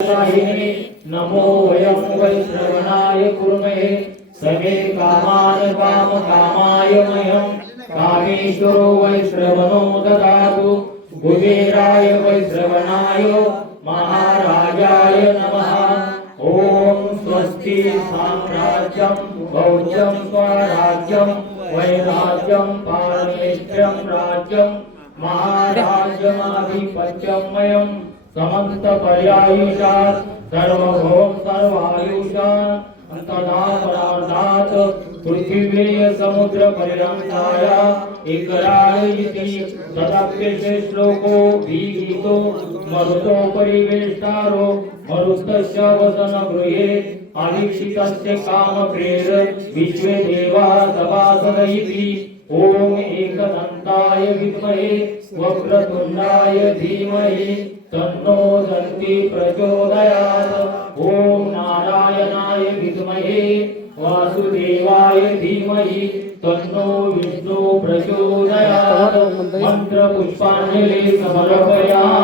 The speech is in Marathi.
नमो वयं वै श्रवणाय कुर्महे समे कामान् कामकामाय मह्यं कामेश्वरो वै श्रवणो ददातु कुबेराय वै श्रवणाय महाराजाय नमः। ॐ स्वस्ति साम्राज्यं भौज्यं स्वराज्यं वैराज्यं पारमेष्ट्यं राज्यं महाराज्यमाधिपत्यं मयं समस्त पर्यायुषात् सर्वभौम सर्वायुषात् अंतदा परार्धात् पृथिवीय समुद्र पर्यंताय एकरायिति तदप्यसे श्लोको विहितो मरुतो परिवेष्टारो मरुतस्य वसन गृहे अलीक्षितस्य कामप्रेर विश्वे देवा सभासद ओम एकदन्ताय विद्महे वक्रतुण्डाय धीमहि तन्नो दन्ति प्रचोदयात्। ओम नारायणाय विद्महे वासुदेवाय धीमहि तन्नो विष्णु प्रचोदयात्। मंत्र पुष्पांजलि समर्पयामि।